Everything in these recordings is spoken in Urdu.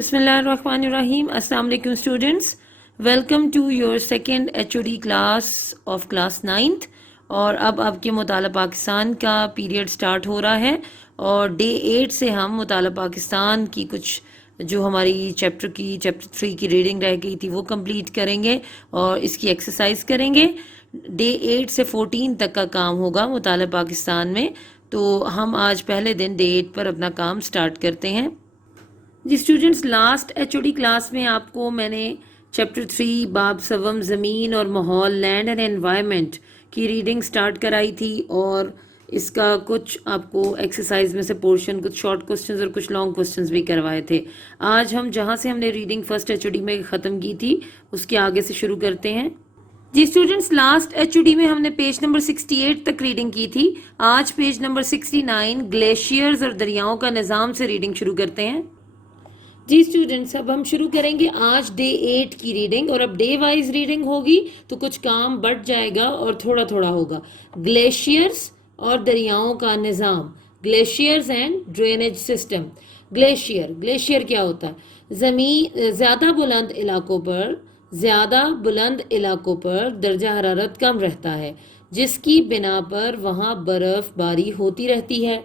Bismillahirrahmanirrahim. Assalamu alaikum students. Welcome to your second HOD class of class 9th. اور اب آپ کے مطالعہ پاکستان کا پیریڈ سٹارٹ ہو رہا ہے اور ڈے 8 سے ہم مطالعہ پاکستان کی کچھ جو ہماری چیپٹر 3 کی ریڈنگ رہ گئی تھی وہ کمپلیٹ کریں گے اور اس کی ایکسرسائز کریں گے. ڈے 8 سے 14 تک کا کام ہوگا مطالعہ پاکستان میں. تو ہم آج پہلے دن ڈے 8 پر اپنا کام سٹارٹ کرتے ہیں. جی اسٹوڈنٹس، لاسٹ HOD کلاس میں آپ کو میں نے چیپٹر 3 باب سوم زمین اور ماحول لینڈ اینڈ انوائرمنٹ کی ریڈنگ سٹارٹ کرائی تھی اور اس کا کچھ آپ کو ایکسرسائز میں سے پورشن کچھ شارٹ کوسچنز اور کچھ لانگ کوسچنز بھی کروائے تھے. آج ہم جہاں سے ہم نے ریڈنگ فرسٹ HOD میں ختم کی تھی اس کے آگے سے شروع کرتے ہیں. جی اسٹوڈنٹس، لاسٹ HOD میں ہم نے پیج نمبر 68 تک ریڈنگ کی تھی. آج پیج نمبر 69 گلیشیئرز اور دریاؤں کا نظام سے ریڈنگ شروع کرتے ہیں. جی اسٹوڈنٹس، اب ہم شروع کریں گے آج ڈے 8 کی ریڈنگ اور اب ڈے وائز ریڈنگ ہوگی تو کچھ کام بڑھ جائے گا اور تھوڑا تھوڑا ہوگا. گلیشیئرز اور دریاؤں کا نظام، glaciers and drainage system. Glacier کیا ہوتا ہے؟ زیادہ بلند علاقوں پر درجہ حرارت کم رہتا ہے جس کی بنا پر وہاں برف باری ہوتی رہتی ہے.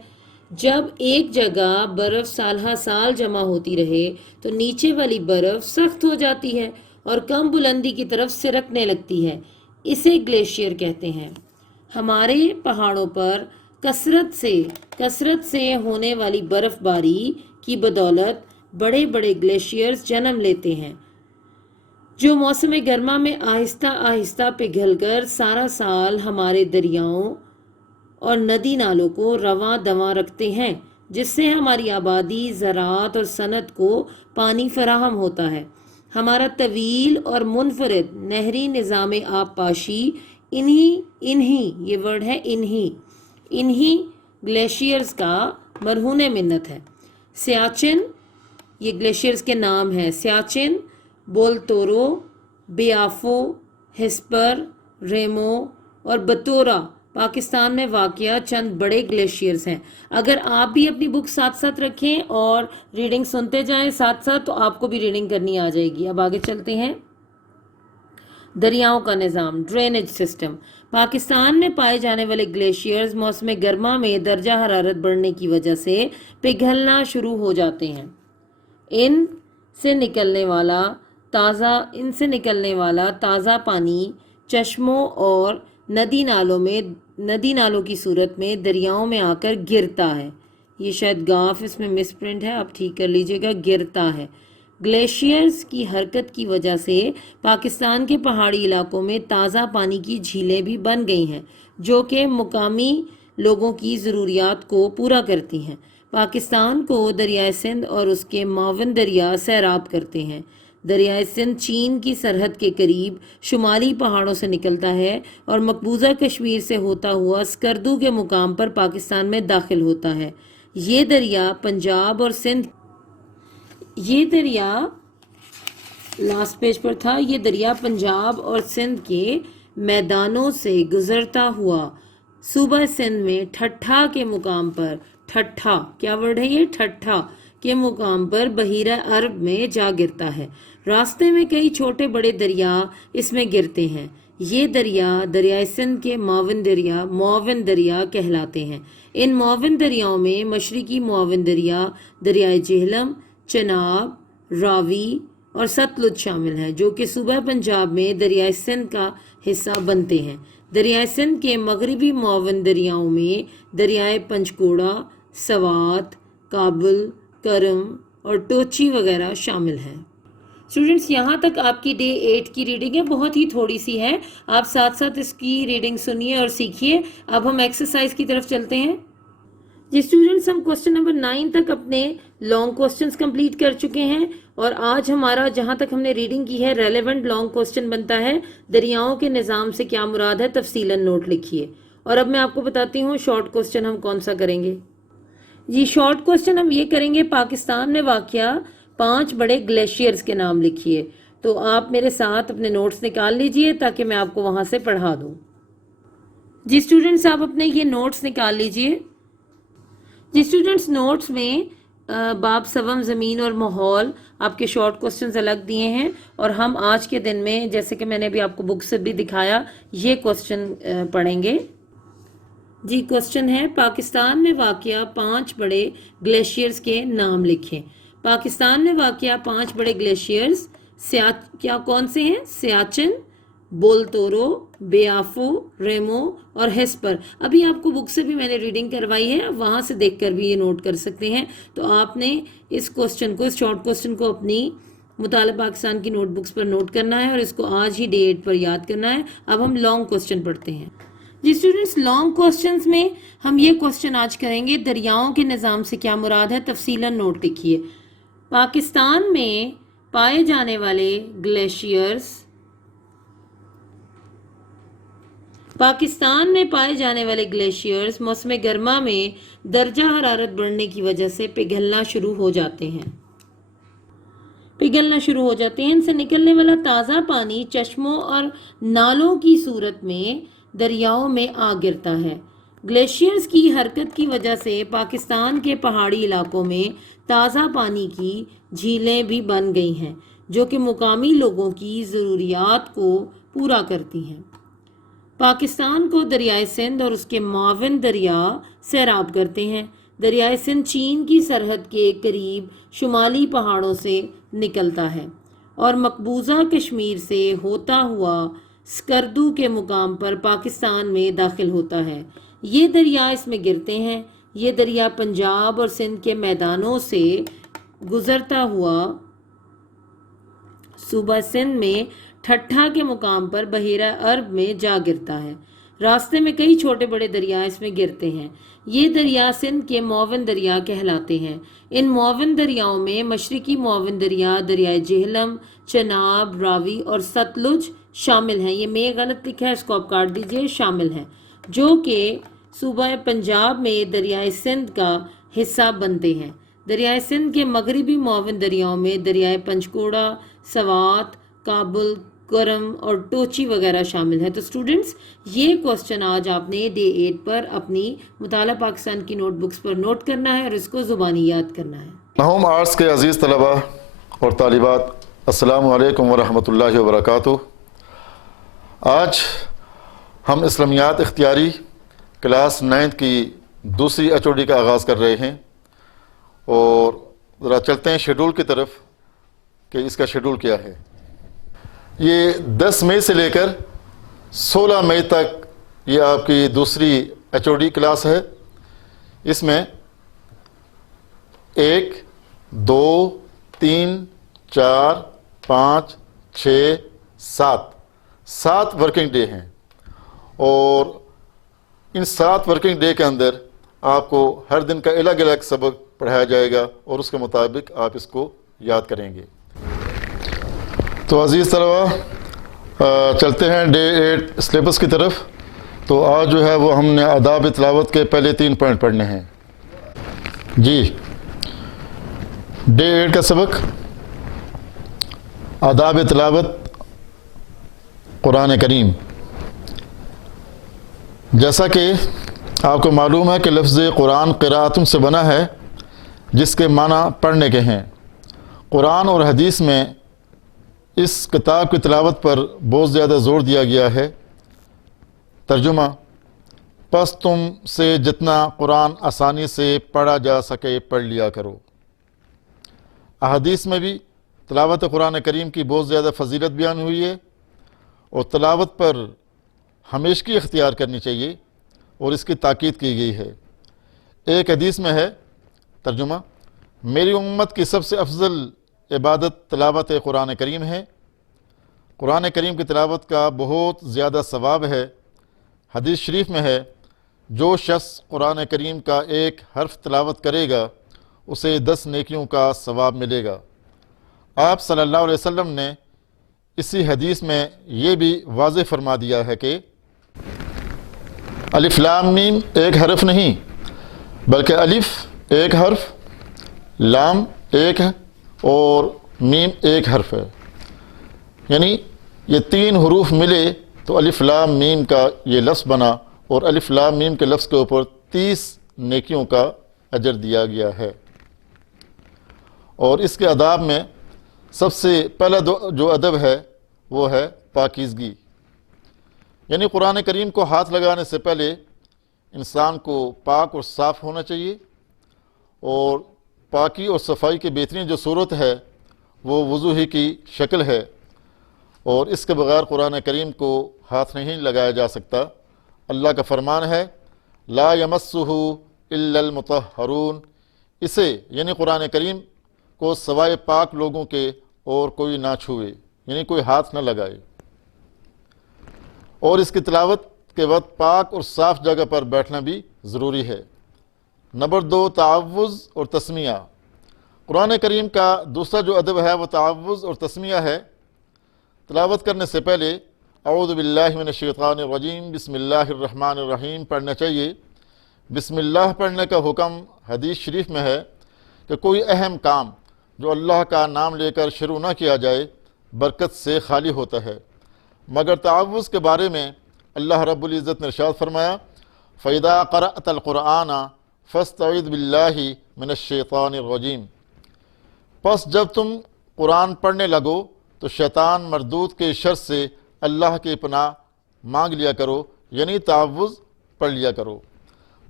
جب ایک جگہ برف سال ہا سال جمع ہوتی رہے تو نیچے والی برف سخت ہو جاتی ہے اور کم بلندی کی طرف سرکنے لگتی ہے. اسے گلیشیئر کہتے ہیں. ہمارے پہاڑوں پر کثرت سے ہونے والی برف باری کی بدولت بڑے بڑے گلیشیئرز جنم لیتے ہیں جو موسم گرما میں آہستہ آہستہ پگھل کر سارا سال ہمارے دریاؤں اور ندی نالوں کو رواں دواں رکھتے ہیں، جس سے ہماری آبادی، زراعت اور صنعت کو پانی فراہم ہوتا ہے. ہمارا طویل اور منفرد نہری نظام آبپاشی انہی گلیشیئرز کا مرہون منت ہے. سیاچن، یہ گلیشیئرز کے نام ہیں: سیاچن، بولتورو، بیافو، ہسپر، ریمو اور بتورا پاکستان میں واقع چند بڑے گلیشیئرز ہیں. اگر آپ بھی اپنی بک ساتھ ساتھ رکھیں اور ریڈنگ سنتے جائیں ساتھ ساتھ تو آپ کو بھی ریڈنگ کرنی آ جائے گی. اب آگے چلتے ہیں. دریاؤں کا نظام، ڈرینیج سسٹم. پاکستان میں پائے جانے والے گلیشیئرز موسم گرما میں درجہ حرارت بڑھنے کی وجہ سے پگھلنا شروع ہو جاتے ہیں. ان سے نکلنے والا تازہ پانی چشموں اور ندی نالوں کی صورت میں دریاؤں میں آ کر گرتا ہے. یہ شاید گاف اس میں مس پرنٹ ہے، آپ ٹھیک کر لیجئے گا. گرتا ہے. گلیشیئرز کی حرکت کی وجہ سے پاکستان کے پہاڑی علاقوں میں تازہ پانی کی جھیلیں بھی بن گئی ہیں جو کہ مقامی لوگوں کی ضروریات کو پورا کرتی ہیں. پاکستان کو دریائے سندھ اور اس کے معاون دریا سیراب کرتے ہیں. دریائے سندھ چین کی سرحد کے قریب شمالی پہاڑوں سے نکلتا ہے اور مقبوضہ کشمیر سے ہوتا ہوا سکردو کے مقام پر پاکستان میں داخل ہوتا ہے. یہ دریا پنجاب اور سندھ پنجاب اور سندھ کے میدانوں سے گزرتا ہوا صوبہ سندھ میں ٹھٹھا کے مقام پر ٹھٹھا کے مقام پر بحیرہ عرب میں جا گرتا ہے. راستے میں کئی چھوٹے بڑے دریا اس میں گرتے ہیں. یہ دریائے سندھ کے معاون دریا کہلاتے ہیں. ان معاون دریاؤں میں مشرقی معاون دریا دریائے جہلم، چناب، راوی اور ستلج شامل ہیں جو کہ صوبہ پنجاب میں دریائے سندھ کا حصہ بنتے ہیں. دریائے سندھ کے مغربی معاون دریاؤں میں دریائے پنچکوڑا، سوات، کابل، کرم اور ٹوچی وغیرہ شامل ہیں. اسٹوڈنٹس، یہاں تک آپ کی ڈے 8 کی ریڈنگ ہے، بہت ہی تھوڑی سی ہے. آپ ساتھ ساتھ اس کی ریڈنگ سنیے اور سیکھیے. اب ہم ایکسرسائز کی طرف چلتے ہیں. جی اسٹوڈنٹس، ہم کوسچن نمبر 9 تک اپنے لانگ کوسچنز کمپلیٹ کر چکے ہیں اور آج ہمارا جہاں تک ہم نے ریڈنگ کی ہے ریلیونٹ لانگ کوسچن بنتا ہے دریاؤں کے نظام سے کیا مراد ہے، تفصیلاً نوٹ لکھیے. اور اب میں آپ کو بتاتی ہوں شارٹ کوسچن ہم کون سا کریں گے. جی شارٹ کوسچن ہم یہ کریں گے، پاکستان میں واقع 5 بڑے گلیشیئرز کے نام لکھیے. تو آپ میرے ساتھ اپنے نوٹس نکال لیجئے تاکہ میں آپ کو وہاں سے پڑھا دوں. جی اسٹوڈنٹس، آپ اپنے یہ نوٹس نکال لیجئے. جی اسٹوڈنٹس، نوٹس میں باب سوم زمین اور ماحول آپ کے شارٹ کوسچنز الگ دیے ہیں، اور ہم آج کے دن میں جیسے کہ میں نے ابھی آپ کو بک سے بھی دکھایا یہ کوسچن پڑھیں گے۔ جی کوسچن ہے، پاکستان میں واقع 5 بڑے گلیشیئرز کے نام لکھیں۔ پاکستان میں واقع 5 بڑے گلیشیئرز کیا کون سے ہیں؟ سیاچن، بولتورو، بیافو، ریمو اور ہیسپر۔ ابھی آپ کو بک سے بھی میں نے ریڈنگ کروائی ہے، وہاں سے دیکھ کر بھی یہ نوٹ کر سکتے ہیں۔ تو آپ نے اس کوسچن کو، اس شارٹ کوسچن کو اپنی مطالعہ پاکستان کی نوٹ بکس پر نوٹ کرنا ہے اور اس کو آج ہی ڈے 8 پر یاد کرنا ہے۔ اب ہم لانگ کوسچن پڑھتے ہیں۔ جی اسٹوڈنٹس، لانگ کوسچنز میں ہم یہ کوسچن آج کریں گے، دریاؤں کے نظام سے کیا مراد ہے؟ تفصیلاً نوٹ لکھیے۔ پاکستان میں پائے جانے والے گلیشیئرز، پاکستان میں پائے جانے والے گلیشیئرز موسم گرما میں درجہ حرارت بڑھنے کی وجہ سے پگھلنا شروع ہو جاتے ہیں۔ ان سے نکلنے والا تازہ پانی چشموں اور نالوں کی صورت میں دریاؤں میں آ گرتا ہے۔ گلیشیئرز کی حرکت کی وجہ سے پاکستان کے پہاڑی علاقوں میں تازہ پانی کی جھیلیں بھی بن گئی ہیں، جو کہ مقامی لوگوں کی ضروریات کو پورا کرتی ہیں۔ پاکستان کو دریائے سندھ اور اس کے معاون دریا سیراب کرتے ہیں۔ دریائے سندھ چین کی سرحد کے قریب شمالی پہاڑوں سے نکلتا ہے اور مقبوضہ کشمیر سے ہوتا ہوا سکردو کے مقام پر پاکستان میں داخل ہوتا ہے۔ یہ دریا اس میں گرتے ہیں۔ یہ دریا پنجاب اور سندھ کے میدانوں سے گزرتا ہوا صوبہ سندھ میں ٹھٹھا کے مقام پر بحیرہ عرب میں جا گرتا ہے۔ راستے میں کئی چھوٹے بڑے دریا اس میں گرتے ہیں۔ یہ دریا سندھ کے معاون دریا کہلاتے ہیں۔ ان معاون دریاؤں میں مشرقی معاون دریا دریائے جہلم، چناب، راوی اور ستلج شامل ہیں۔ یہ میں غلط لکھا ہے، اس کو آپ کاٹ دیجئے، شامل ہیں، جو کہ صوبہ پنجاب میں دریائے سندھ کا حصہ بنتے ہیں۔ دریائے سندھ کے مغربی معاون دریاؤں میں دریائے پنچکوڑا، سوات، کابل، کرم اور ٹوچی وغیرہ شامل ہے۔ تو اسٹوڈنٹس، یہ کوسچن آج آپ نے ڈے 8 پر اپنی مطالعہ پاکستان کی نوٹ بکس پر نوٹ کرنا ہے اور اس کو زبانی یاد کرنا ہے۔ نہوم آرٹس کے عزیز طلباء اور طالبات، السلام علیکم ورحمۃ اللہ وبرکاتہ۔ آج ہم اسلامیات اختیاری کلاس 9 کی دوسری HOD کا آغاز کر رہے ہیں، اور ذرا چلتے ہیں شیڈول کی طرف کہ اس کا شیڈول کیا ہے۔ یہ 10 مئی سے لے کر 16 مئی تک یہ آپ کی دوسری HOD کلاس ہے۔ اس میں 1، 2، 3، 4، 5، 6، 7 ورکنگ ڈے ہیں، اور ان 7 ورکنگ ڈے کے اندر آپ کو ہر دن کا الگ الگ سبق پڑھایا جائے گا اور اس کے مطابق آپ اس کو یاد کریں گے۔ تو عزیز طلباء، چلتے ہیں ڈے 8 سلیبس کی طرف۔ تو آج جو ہے وہ ہم نے آداب تلاوت کے پہلے 3 پوائنٹ پڑھنے ہیں۔ جی، ڈے 8 کا سبق آداب تلاوت قرآن کریم۔ جیسا کہ آپ کو معلوم ہے کہ لفظ قرآن قراءتن سے بنا ہے، جس کے معنی پڑھنے کے ہیں۔ قرآن اور حدیث میں اس کتاب کی تلاوت پر بہت زیادہ زور دیا گیا ہے۔ ترجمہ: پس تم سے جتنا قرآن آسانی سے پڑھا جا سکے پڑھ لیا کرو۔ احادیث میں بھی تلاوت قرآن کریم کی بہت زیادہ فضیلت بیان ہوئی ہے، اور تلاوت پر ہمیشگی اختیار کرنی چاہیے، اور اس کی تاکید کی گئی ہے۔ ایک حدیث میں ہے، ترجمہ: میری امت کی سب سے افضل عبادت تلاوت قرآن کریم ہے۔ قرآن کریم کی تلاوت کا بہت زیادہ ثواب ہے۔ حدیث شریف میں ہے، جو شخص قرآن کریم کا ایک حرف تلاوت کرے گا اسے 10 نیکیوں کا ثواب ملے گا۔ آپ صلی اللہ علیہ وسلم نے اسی حدیث میں یہ بھی واضح فرما دیا ہے کہ الف لام میم ایک حرف نہیں، بلکہ الف ایک حرف، لام ایک ہے اور میم ایک حرف ہے، یعنی یہ 3 حروف ملے تو الف لام میم کا یہ لفظ بنا، اور الف لام میم کے لفظ کے اوپر 30 نیکیوں کا اجر دیا گیا ہے۔ اور اس کے آداب میں سب سے پہلا جو ادب ہے وہ ہے پاکیزگی، یعنی قرآن کریم کو ہاتھ لگانے سے پہلے انسان کو پاک اور صاف ہونا چاہیے، اور پاکی اور صفائی کی بہترین جو صورت ہے وہ وضو ہی کی شکل ہے، اور اس کے بغیر قرآن کریم کو ہاتھ نہیں لگایا جا سکتا۔ اللہ کا فرمان ہے لا یمسہ الا المطہرون، اسے یعنی قرآن کریم کو سوائے پاک لوگوں کے اور کوئی نہ چھوئے، یعنی کوئی ہاتھ نہ لگائے، اور اس کی تلاوت کے وقت پاک اور صاف جگہ پر بیٹھنا بھی ضروری ہے۔ نمبر 2، تعوذ اور تسمیہ۔ قرآن کریم کا دوسرا جو ادب ہے وہ تعوذ اور تسمیہ ہے۔ تلاوت کرنے سے پہلے اعوذ باللہ من الشیطان الرجیم بسم اللہ الرحمن الرحیم پڑھنا چاہیے۔ بسم اللہ پڑھنے کا حکم حدیث شریف میں ہے کہ کوئی اہم کام جو اللہ کا نام لے کر شروع نہ کیا جائے برکت سے خالی ہوتا ہے، مگر تعوذ کے بارے میں اللہ رب العزت نے ارشاد فرمایا فَإِذَا قَرَأْتَ الْقُرْآنَ فَاسْتَعِذْ بِاللَّهِ مِنَ الشَّيْطَانِ الرَّجِيمِ، پس جب تم قرآن پڑھنے لگو تو شیطان مردود کے شر سے اللہ کی پناہ مانگ لیا کرو، یعنی تعوذ پڑھ لیا کرو۔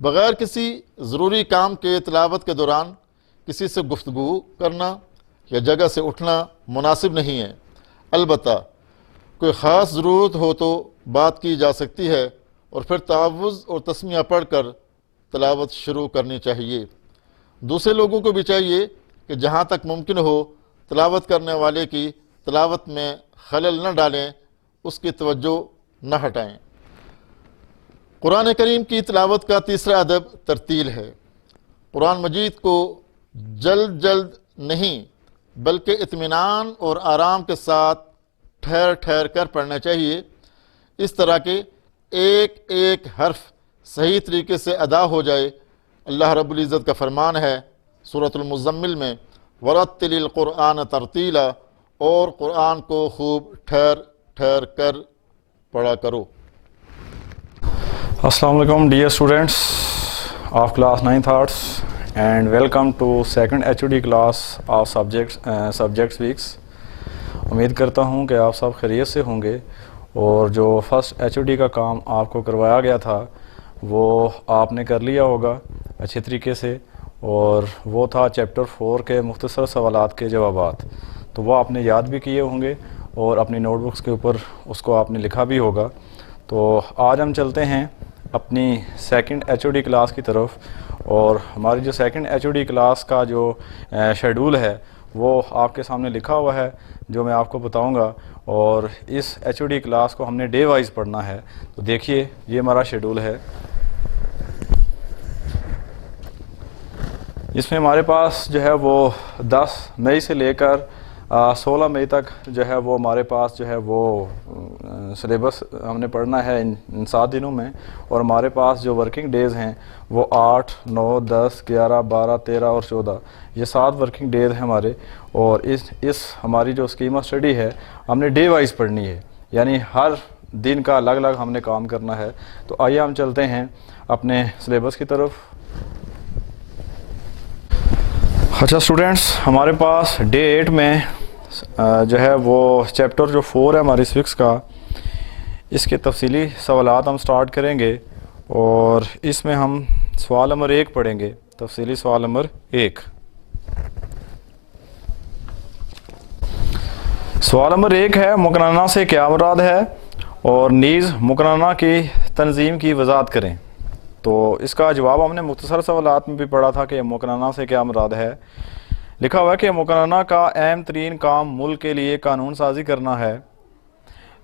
بغیر کسی ضروری کام کے تلاوت کے دوران کسی سے گفتگو کرنا یا جگہ سے اٹھنا مناسب نہیں ہے، البتہ کوئی خاص ضرورت ہو تو بات کی جا سکتی ہے، اور پھر تعوذ اور تسمیہ پڑھ کر تلاوت شروع کرنی چاہیے۔ دوسرے لوگوں کو بھی چاہیے کہ جہاں تک ممکن ہو تلاوت کرنے والے کی تلاوت میں خلل نہ ڈالیں، اس کی توجہ نہ ہٹائیں۔ قرآن کریم کی تلاوت کا تیسرا ادب ترتیل ہے۔ قرآن مجید کو جلد جلد نہیں بلکہ اطمینان اور آرام کے ساتھ ٹھہر ٹھہر کر پڑھنا چاہیے، اس طرح کہ ایک ایک حرف صحیح طریقے سے ادا ہو جائے۔ اللہ رب العزت کا فرمان ہے سورۃ المزمل میں وَرَتِّلِ الْقُرْآنَ تَرْتِیلًا، اور قرآن کو خوب ٹھہر ٹھہر کر پڑھا کرو۔ السلام علیکم dear students of class 9th arts and welcome to second HOD class of subjects weeks. امید کرتا ہوں کہ آپ سب خیریت سے ہوں گے، اور جو فرسٹ HOD کا کام آپ کو کروایا گیا تھا وہ آپ نے کر لیا ہوگا اچھے طریقے سے، اور وہ تھا چیپٹر 4 کے مختصر سوالات کے جوابات، تو وہ آپ نے یاد بھی کیے ہوں گے اور اپنی نوٹ بکس کے اوپر اس کو آپ نے لکھا بھی ہوگا۔ تو آج ہم چلتے ہیں اپنی سیکنڈ HOD کلاس کی طرف، اور ہماری جو سیکنڈ HOD کلاس کا جو شیڈول ہے وہ آپ کے سامنے لکھا ہوا ہے، جو میں آپ کو بتاؤں گا، اور اس HOD کلاس کو ہم نے ڈے وائز پڑھنا ہے۔ تو دیکھیے یہ ہمارا شیڈول ہے، اس میں ہمارے پاس جو ہے وہ 10 مئی سے لے کر 16 مئی تک جو ہے وہ ہمارے پاس جو ہے وہ سلیبس ہم نے پڑھنا ہے ان 7 دنوں میں، اور ہمارے پاس جو ورکنگ ڈیز ہیں وہ 8، 9، 10، 11، 12، 13 اور 14، یہ 7 ورکنگ ڈیز ہیں ہمارے، اور اس ہماری جو اسکیم آف اسٹڈی ہے ہم نے ڈے وائز پڑھنی ہے، یعنی ہر دن کا الگ الگ ہم نے کام کرنا ہے۔ تو آئیے ہم چلتے ہیں اپنے سلیبس کی طرف۔ اچھا اسٹوڈنٹس، ہمارے پاس ڈے 8 میں جو ہے وہ چیپٹر جو 4 ہے ہماری سوکس کا، اس کے تفصیلی سوالات ہم سٹارٹ کریں گے، اور اس میں ہم سوال نمبر 1 پڑھیں گے، تفصیلی سوال نمبر 1۔ سوال نمبر 1 ہے مقننہ سے کیا مراد ہے، اور نیز مقننہ کی تنظیم کی وضاحت کریں۔ تو اس کا جواب ہم نے مختصر سوالات میں بھی پڑھا تھا کہ مقننہ سے کیا مراد ہے۔ لکھا ہوا ہے کہ مقننہ کا اہم ترین کام ملک کے لیے قانون سازی کرنا ہے،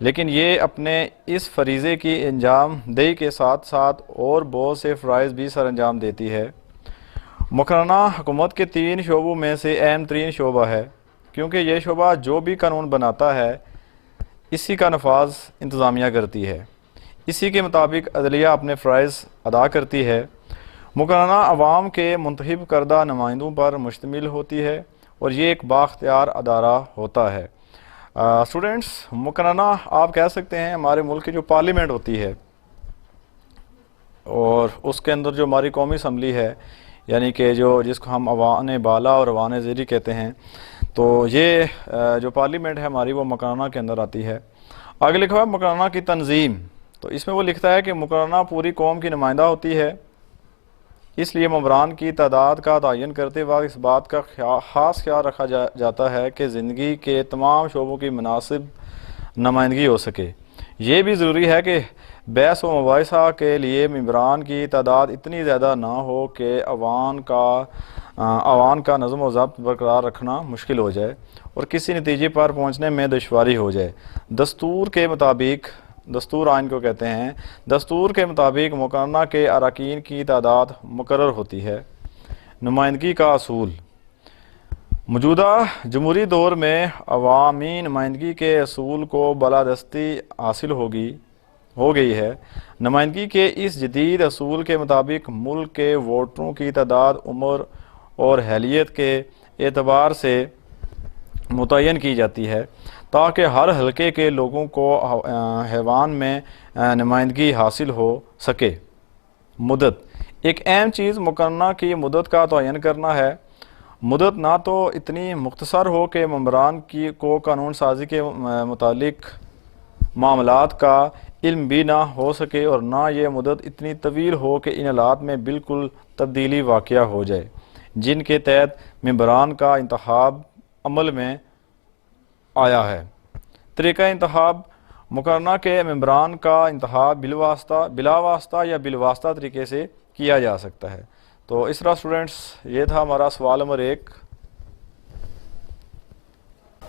لیکن یہ اپنے اس فریضے کی انجام دہی کے ساتھ ساتھ اور بہت سے فرائض بھی سر انجام دیتی ہے۔ مقننہ حکومت کے 3 شعبوں میں سے اہم ترین شعبہ ہے، کیونکہ یہ شعبہ جو بھی قانون بناتا ہے اسی کا نفاذ انتظامیہ کرتی ہے، اسی کے مطابق عدلیہ اپنے فرائض ادا کرتی ہے۔ مقننہ عوام کے منتخب کردہ نمائندوں پر مشتمل ہوتی ہے، اور یہ ایک بااختیار ادارہ ہوتا ہے۔ اسٹوڈنٹس، مقننہ آپ کہہ سکتے ہیں ہمارے ملک کی جو پارلیمنٹ ہوتی ہے، اور اس کے اندر جو ہماری قومی اسمبلی ہے، یعنی کہ جس کو ہم اوان بالا اور اوان زیری کہتے ہیں، تو یہ جو پارلیمنٹ ہے ہماری وہ مکرانہ کے اندر آتی ہے۔ آگے لکھا ہوا ہے مکرانہ کی تنظیم، تو اس میں وہ لکھتا ہے کہ مکرانہ پوری قوم کی نمائندہ ہوتی ہے، اس لیے ممبران کی تعداد کا تعین کرتے وقت اس بات کا خاص خیال رکھا جاتا ہے کہ زندگی کے تمام شعبوں کی مناسب نمائندگی ہو سکے۔ یہ بھی ضروری ہے کہ بحث و مباحثہ کے لیے ممبران کی تعداد اتنی زیادہ نہ ہو کہ عوام کا نظم و ضبط برقرار رکھنا مشکل ہو جائے اور کسی نتیجے پر پہنچنے میں دشواری ہو جائے۔ دستور کے مطابق، دستور آئین کو کہتے ہیں، دستور کے مطابق مکرانہ کے اراکین کی تعداد مقرر ہوتی ہے۔ نمائندگی کا اصول۔ موجودہ جمہوری دور میں عوامی نمائندگی کے اصول کو بالادستی حاصل ہو گئی ہے۔ نمائندگی کے اس جدید اصول کے مطابق ملک کے ووٹروں کی تعداد عمر اور اہلیت کے اعتبار سے متعین کی جاتی ہے تاکہ ہر حلقے کے لوگوں کو ایوان میں نمائندگی حاصل ہو سکے۔ مدت۔ ایک اہم چیز مکرانہ کی مدت کا تعین کرنا ہے۔ مدت نہ تو اتنی مختصر ہو کہ ممبران کو قانون سازی کے متعلق معاملات کا علم بھی نہ ہو سکے، اور نہ یہ مدت اتنی طویل ہو کہ ان حالات میں بالکل تبدیلی واقع ہو جائے جن کے تحت ممبران کا انتخاب عمل میں آیا ہے۔ طریقہ انتخاب۔ مکرانہ کے ممبران کا انتخاب بلا واسطہ یا بالواسطہ طریقے سے کیا جا سکتا ہے۔ تو اس طرح اسٹوڈنٹس یہ تھا ہمارا سوال نمبر 1۔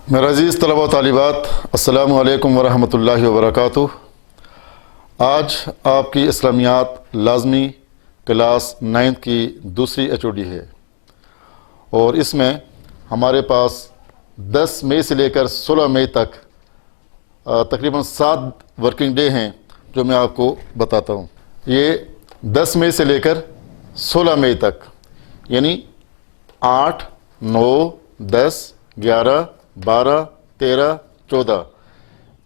میرے عزیز طلبہ و طالبات، السلام علیکم ورحمۃ اللہ وبرکاتہ۔ آج آپ کی اسلامیات لازمی کلاس 9 کی دوسری HOD ہے، اور اس میں ہمارے پاس 10 مئی سے لے کر 16 مئی تک تقریباً 7 ورکنگ ڈے ہیں جو میں آپ کو بتاتا ہوں۔ یہ 10 مئی سے لے کر 16 مئی تک، یعنی 8، 9، 10، 11، 12، 13، 14،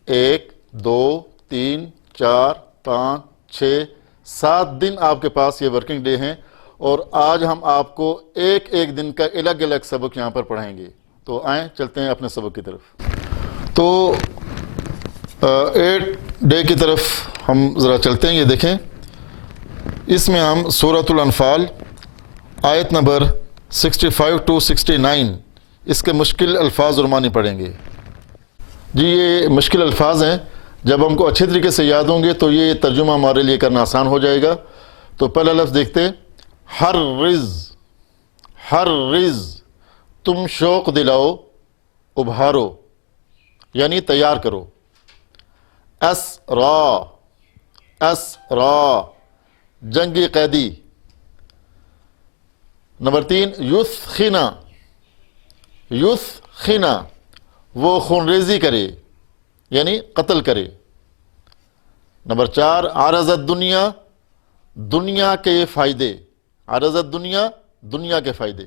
1، 2، 3، 4، 5، 6، 7 دن آپ کے پاس یہ ورکنگ ڈے ہیں، اور آج ہم آپ کو ایک دن کا الگ الگ سبق یہاں پر پڑھائیں گے۔ تو آئیں چلتے ہیں اپنے سبق کی طرف۔ تو 8 ڈے کی طرف ہم ذرا چلتے ہیں۔ یہ دیکھیں، اس میں ہم سورۃ الانفال آیت نمبر 65 to 69 اس کے مشکل الفاظ اور معنی پڑھیں گے۔ جی یہ مشکل الفاظ ہیں، جب ہم کو اچھے طریقے سے یاد ہوں گے تو یہ ترجمہ ہمارے لیے کرنا آسان ہو جائے گا۔ تو پہلا لفظ دیکھتے ہیں، ہر رز، تم شوق دلاؤ، ابھارو، یعنی تیار کرو۔ اسرا، جنگی قیدی۔ نمبر 3، یثخنا، وہ خونریزی کرے یعنی قتل کرے۔ نمبر 4، عرضت دنیا، دنیا کے فائدے، عرضت دنیا، دنیا کے فائدے۔